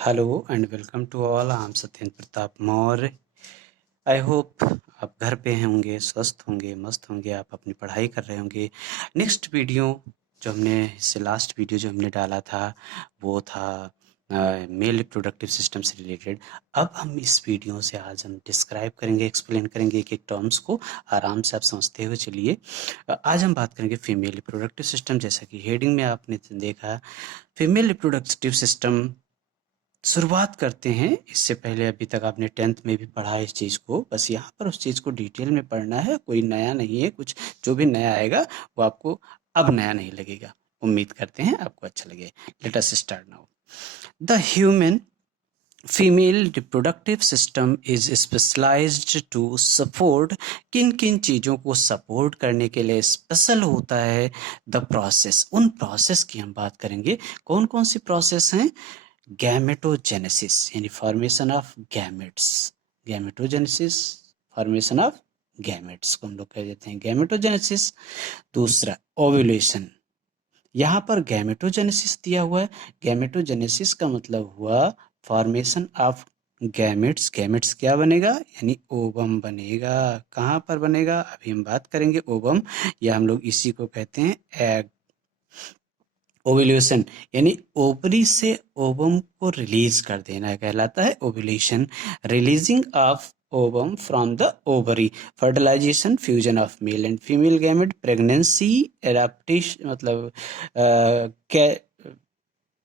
Hello and welcome to all. I am Satyendra Pratap Maurya. I hope आप घर पे होंगे, स्वस्थ होंगे, मस्त होंगे, आप अपनी पढ़ाई कर रहे होंगे। नेक्स्ट वीडियो जो हमने इससे लास्ट वीडियो जो हमने डाला था वो था मेल रिप्रोडक्टिव सिस्टम से रिलेटेड। अब हम इस वीडियो से आज हम डिस्क्राइब करेंगे, एक्सप्लेन करेंगे एक एक टर्म्स को आराम से आप समझते हुए चलिए। आज हम बात करेंगे फीमेल रिप्रोडक्टिव सिस्टम। जैसा कि हेडिंग में आपने देखा, फीमेल रिप्रोडक्टिव सिस्टम शुरुआत करते हैं। इससे पहले अभी तक आपने 10th में भी पढ़ा है इस चीज़ को, बस यहाँ पर उस चीज़ को डिटेल में पढ़ना है। कोई नया नहीं है, कुछ जो भी नया आएगा वो आपको अब नया नहीं लगेगा। उम्मीद करते हैं आपको अच्छा लगे। Let us start now. The human female reproductive system is specialised to support. किन किन चीज़ों को सपोर्ट करने के लिए स्पेशल होता है द प्रोसेस, उन प्रोसेस की हम बात करेंगे। कौन कौन सी प्रोसेस हैं? गैमेटोजेनेसिस यानी formation of gametes. Gametogenesis formation of gametes को हम लोग कह देते हैं गैमेटोजेनेसिस। दूसरा ओव्यूलेशन, यहाँ पर गैमेटोजेनेसिस दिया हुआ है। गैमेटोजेनेसिस का मतलब हुआ फॉर्मेशन ऑफ गैमेट्स। गैमेट्स क्या बनेगा? यानी ओवम बनेगा। कहाँ पर बनेगा? अभी हम बात करेंगे ओवम, या हम लोग इसी को कहते हैं एग। ओव्यूलेशन यानी ओवरी से ओवम को रिलीज कर देना कहलाता है ovulation. Releasing of ovum from the ovary, fertilisation, fusion of male and female gamete, pregnancy, adaptation मतलब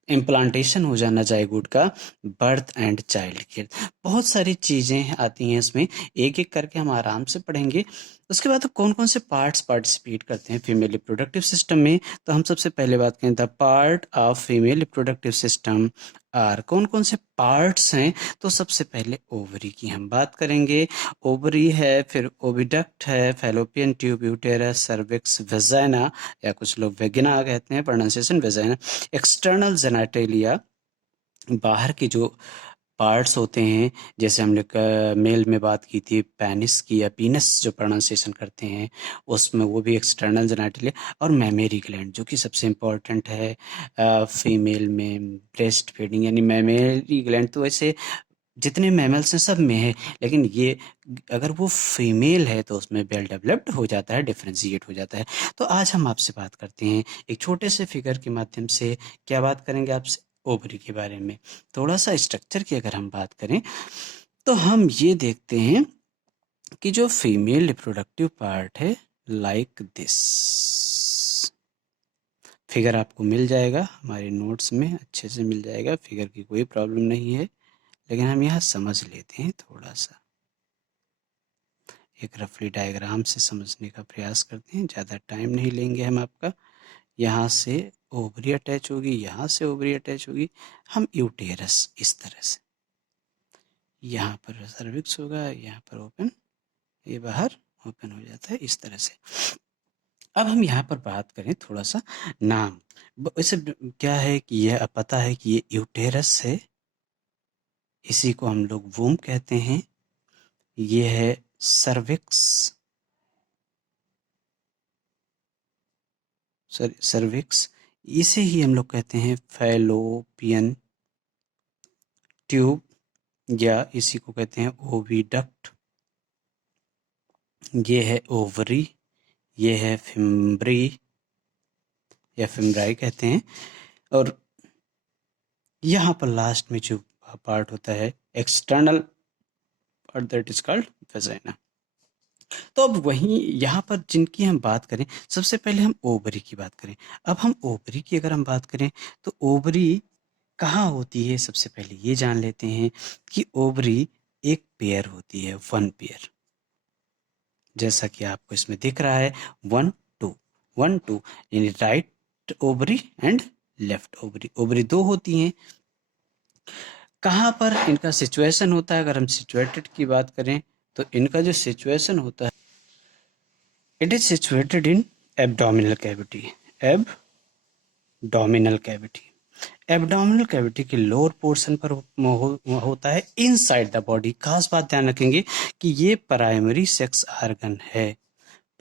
इम्प्लांटेशन हो जाना जायगोट का, बर्थ एंड चाइल्ड केयर। बहुत सारी चीज़ें आती हैं इसमें, एक एक करके हम आराम से पढ़ेंगे। उसके बाद कौन कौन से पार्ट्स पार्टिसिपेट करते हैं फीमेल रिप्रोडक्टिव सिस्टम में। तो हम सबसे पहले बात करें the part of female reproductive system are, कौन कौन से पार्ट्स हैं। तो सबसे पहले ओवरी की हम बात करेंगे। ओवरी है, फिर ओविडक्ट है, fallopian tube, uterus, cervix, vagina, या कुछ लोग वेगिना कहते हैं, प्रोनाउंसिएशन वेजाइना। एक्सटर्नल जेनेटेलिया, बाहर के जो पार्ट्स होते हैं, जैसे हम लोग मेल में बात की थी पेनिस की या पीनस जो प्रोनाउंसिएशन करते हैं, उसमें वो भी एक्सटर्नल जेनेटेलिया। और मेमरी ग्लैंड जो कि सबसे इम्पोर्टेंट है फीमेल में, ब्रेस्ट फीडिंग यानी मेमरी ग्लैंड। तो वैसे जितने मैमल्स हैं सब में है, लेकिन ये अगर वो फीमेल है तो उसमें वेल डेवलप्ड हो जाता है, डिफ्रेंशिएट हो जाता है। तो आज हम आपसे बात करते हैं एक छोटे से फिगर के माध्यम से। क्या बात करेंगे आपसे? ओवरी के बारे में। थोड़ा सा स्ट्रक्चर की अगर हम बात करें तो हम ये देखते हैं कि जो फीमेल रिप्रोडक्टिव पार्ट है लाइक दिस, फिगर आपको मिल जाएगा हमारे नोट्स में, अच्छे से मिल जाएगा, फिगर की कोई प्रॉब्लम नहीं है। लेकिन हम यहाँ समझ लेते हैं थोड़ा सा, एक रफली डायग्राम से समझने का प्रयास करते हैं, ज़्यादा टाइम नहीं लेंगे हम आपका। यहाँ से ओवरी अटैच होगी, यहाँ से ओवरी अटैच होगी, हम यूटेरस इस तरह से, यहाँ पर सर्विक्स होगा, यहाँ पर ओपन, ये बाहर ओपन हो जाता है इस तरह से। अब हम यहाँ पर बात करें थोड़ा सा नाम, वैसे क्या है कि यह पता है कि ये यूटेरस है, इसी को हम लोग वूम कहते हैं। ये है सर्विक्स, सर्विक्स, इसे ही हम लोग कहते हैं फैलोपियन ट्यूब, या इसी को कहते हैं ओविडक्ट। ये है ओवरी, ये है फिम्ब्री या फिम्ब्राई कहते हैं। और यहाँ पर लास्ट में जो पार्ट होता है external part, that is called vagina. तो अब वहीं यहाँ पर जिनकी हम बात करें, सबसे पहले हम ओवरी की बात करें। अब हम ओवरी की अगर हम बात करें तो ओवरी कहाँ होती है, सबसे पहले ये जान लेते हैं कि ओवरी एक पेयर होती है, वन पेयर, जैसा कि आपको इसमें दिख रहा है 1 2 1 2, यानी right ovary and left ovary. Ovary दो होती हैं। कहाँ पर इनका सिचुएशन होता है? अगर हम सिचुएटेड की बात करें तो इनका जो सिचुएशन होता है, it is situated in abdominal cavity. Abdominal cavity, abdominal cavity के लोअर पोर्शन पर होता है, इनसाइड द बॉडी। खास बात ध्यान रखेंगे कि ये प्राइमरी सेक्स ऑर्गन है,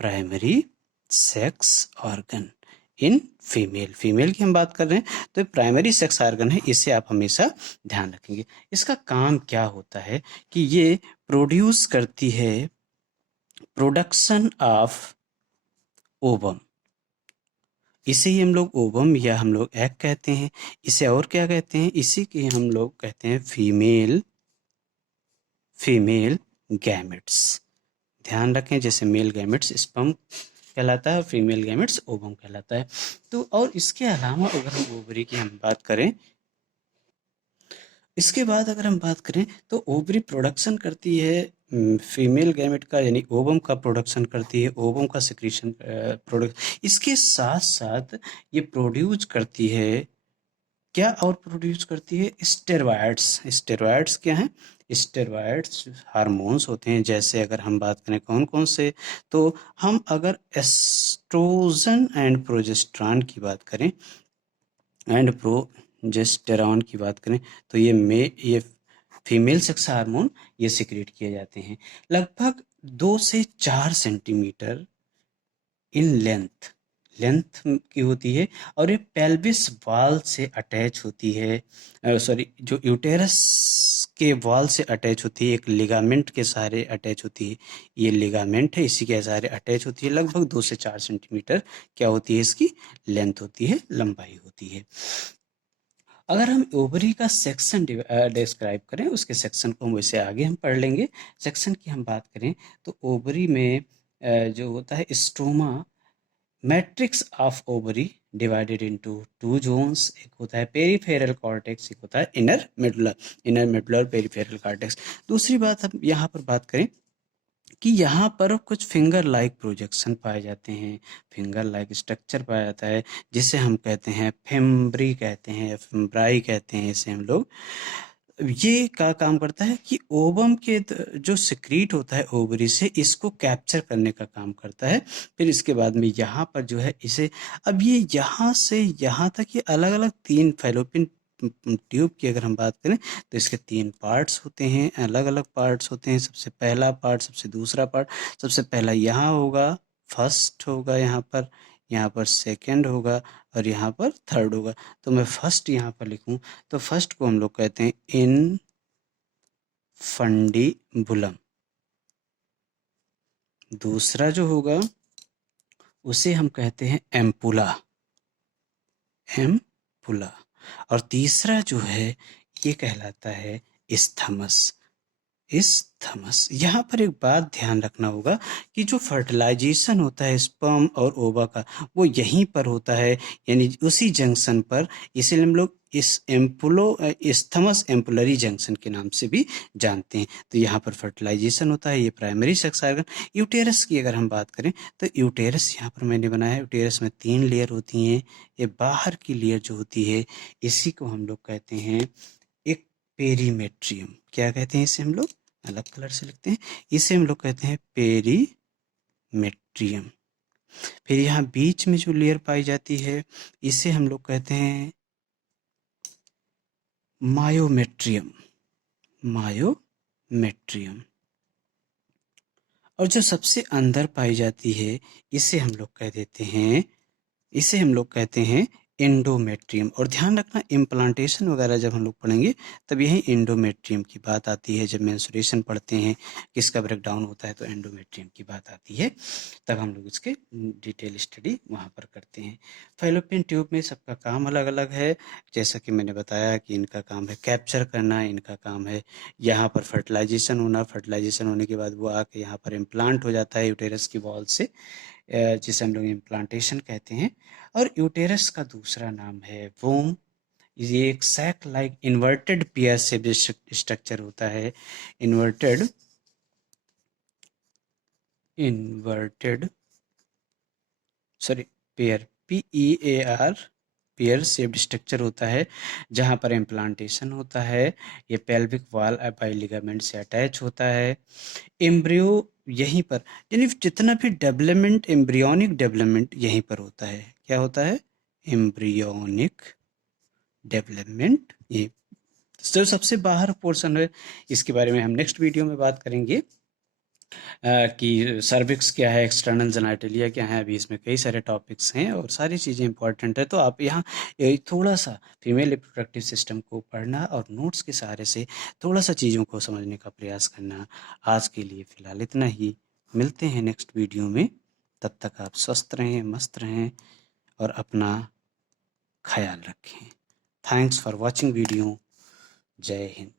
primary sex organ. In female की हम बात कर रहे हैं तो प्राइमरी सेक्स ऑर्गन है, इसे आप हमेशा ध्यान रखेंगे। इसका काम क्या होता है कि ये प्रोड्यूस करती है प्रोडक्शन ऑफ ओवम, इसे ही हम लोग ओवम या हम लोग एग कहते हैं। इसे और क्या कहते हैं, इसी के हम लोग कहते हैं फीमेल गैमेट्स। ध्यान रखें, जैसे मेल गैमेट्स स्पर्म कहलाता है, फीमेल गैमेट्स ओवम कहलाता है। तो और इसके अलावा अगर हम ओवरी की हम बात करें, इसके बाद अगर हम बात करें तो ओवरी प्रोडक्शन करती है फीमेल गैमेट का, यानी ओवम का प्रोडक्शन करती है, ओवम का सिक्रीशन प्रोडक्ट। इसके साथ साथ ये प्रोड्यूस करती है, क्या और प्रोड्यूस करती है, स्टेरॉइड्स। स्टेरॉइड्स क्या हैं, स्टेरॉइड्स हार्मोन्स होते हैं। जैसे अगर हम बात करें कौन कौन से, तो हम अगर एस्ट्रोजन एंड प्रोजेस्टेरॉन की बात करें, एंड प्रोजेस्टेरॉन की बात करें, तो ये फीमेल सेक्स हार्मोन ये सिक्रेट किए जाते हैं। लगभग 2 से 4 सेंटीमीटर इन लेंथ की होती है, और ये पेल्विस वॉल से अटैच होती है, सॉरी जो यूटेरस के वॉल से अटैच होती है, एक लिगामेंट के सहारे अटैच होती है। ये लिगामेंट है, इसी के सहारे अटैच होती है। लगभग 2 से 4 सेंटीमीटर क्या होती है, इसकी लेंथ होती है, लंबाई होती है। अगर हम ओवरी का सेक्शन डिस्क्राइब करें, उसके सेक्शन को हम वैसे आगे हम पढ़ लेंगे। सेक्शन की हम बात करें तो ओवरी में जो होता है stroma, matrix of ovary divided into 2 zones, एक होता है पेरिफेरल कॉर्टेक्स, एक होता है इनर मेडुलर पेरिफेरल कॉर्टेक्स। दूसरी बात हम यहाँ पर बात करें कि यहाँ पर कुछ फिंगर लाइक प्रोजेक्शन पाए जाते हैं, फिंगर लाइक स्ट्रक्चर पाया जाता है, जिसे हम कहते हैं फेम्ब्री कहते हैं, फेम्ब्राई कहते हैं इसे हम लोग। ये क्या काम करता है कि ओवम के जो सिक्रीट होता है ओवरी से, इसको कैप्चर करने का काम करता है। फिर इसके बाद में यहाँ पर जो है इसे, अब ये यहाँ से यहाँ तक ये अलग अलग 3 फैलोपियन ट्यूब की अगर हम बात करें तो इसके 3 पार्ट्स होते हैं, अलग अलग पार्ट्स होते हैं। सबसे पहला पार्ट, सबसे दूसरा पार्ट, सबसे पहला यहाँ होगा, फर्स्ट होगा यहाँ पर सेकंड होगा, और यहाँ पर थर्ड होगा। तो मैं फर्स्ट यहाँ पर लिखूं तो फर्स्ट को हम लोग कहते हैं इनफंडिबुलम। दूसरा जो होगा उसे हम कहते हैं एम्पुला। और तीसरा जो है ये कहलाता है इस्थमस। यहाँ पर एक बात ध्यान रखना होगा कि जो फर्टिलाइजेशन होता है स्पर्म और ओवा का, वो यहीं पर होता है, यानी उसी जंक्शन पर। इसीलिए हम लोग इस इस्थमस एम्पुलरी जंक्शन के नाम से भी जानते हैं। तो यहाँ पर फर्टिलाइजेशन होता है, ये प्राइमरी सेक्स ऑर्गन। यूटेरस की अगर हम बात करें तो यूटेरस यहाँ पर मैंने बनाया है, यूटेरस में 3 लेयर होती हैं। ये बाहर की लेयर जो होती है, इसी को हम लोग कहते हैं एक पेरीमेट्रियम। क्या कहते हैं इसे हम लोग, अलग कलर से लिखते हैं, इसे हम लोग कहते हैं पेरीमेट्रियम। फिर यहाँ बीच में जो लेयर पाई जाती है, इसे हम लोग कहते हैं मायोमेट्रियम। और जो सबसे अंदर पाई जाती है, इसे हम लोग कहते हैं एंडोमेट्रियम। और ध्यान रखना, इम्प्लांटेशन वगैरह जब हम लोग पढ़ेंगे तब यही एंडोमेट्रियम की बात आती है। जब मेंस्ट्रुएशन पढ़ते हैं, किसका ब्रेकडाउन होता है, तो एंडोमेट्रियम की बात आती है, तब हम लोग इसके डिटेल स्टडी वहाँ पर करते हैं। फैलोपियन ट्यूब में सबका काम अलग अलग है। जैसा कि मैंने बताया कि इनका काम है कैप्चर करना, इनका काम है यहाँ पर फर्टिलाइजेशन होना, फर्टिलाइजेशन होने के बाद वो आके यहाँ पर इम्प्लांट हो जाता है यूटेरस की वॉल से, जिसे हम लोग इम्प्लांटेशन कहते हैं। और यूटेरस का दूसरा नाम है वोम। ये एक सैक लाइक इन्वर्टेड पेयर से स्ट्रक्चर होता है, inverted sorry pair, PEAR, pear shaped structure होता है, जहाँ पर इम्प्लांटेशन होता है। ये पेल्विक वॉल बाई लिगामेंट से अटैच होता है। एम्ब्रियो यहीं पर, यानी जितना भी डेवलपमेंट, एम्ब्रियोनिक डेवलपमेंट यहीं पर होता है। क्या होता है, एम्ब्रियोनिक डेवलपमेंट। ये तो सबसे बाहर पोर्शन है, इसके बारे में हम नेक्स्ट वीडियो में बात करेंगे। कि सर्विक्स क्या है, एक्सटर्नल जेनाइटलिया क्या है, अभी इसमें कई सारे टॉपिक्स हैं और सारी चीज़ें इंपॉर्टेंट है। तो आप यहाँ थोड़ा सा फीमेल रिप्रोडक्टिव सिस्टम को पढ़ना और नोट्स के सहारे से थोड़ा सा चीज़ों को समझने का प्रयास करना। आज के लिए फ़िलहाल इतना ही, मिलते हैं नेक्स्ट वीडियो में। तब तक आप स्वस्थ रहें, मस्त रहें और अपना ख्याल रखें। Thanks for watching video. जय हिंद।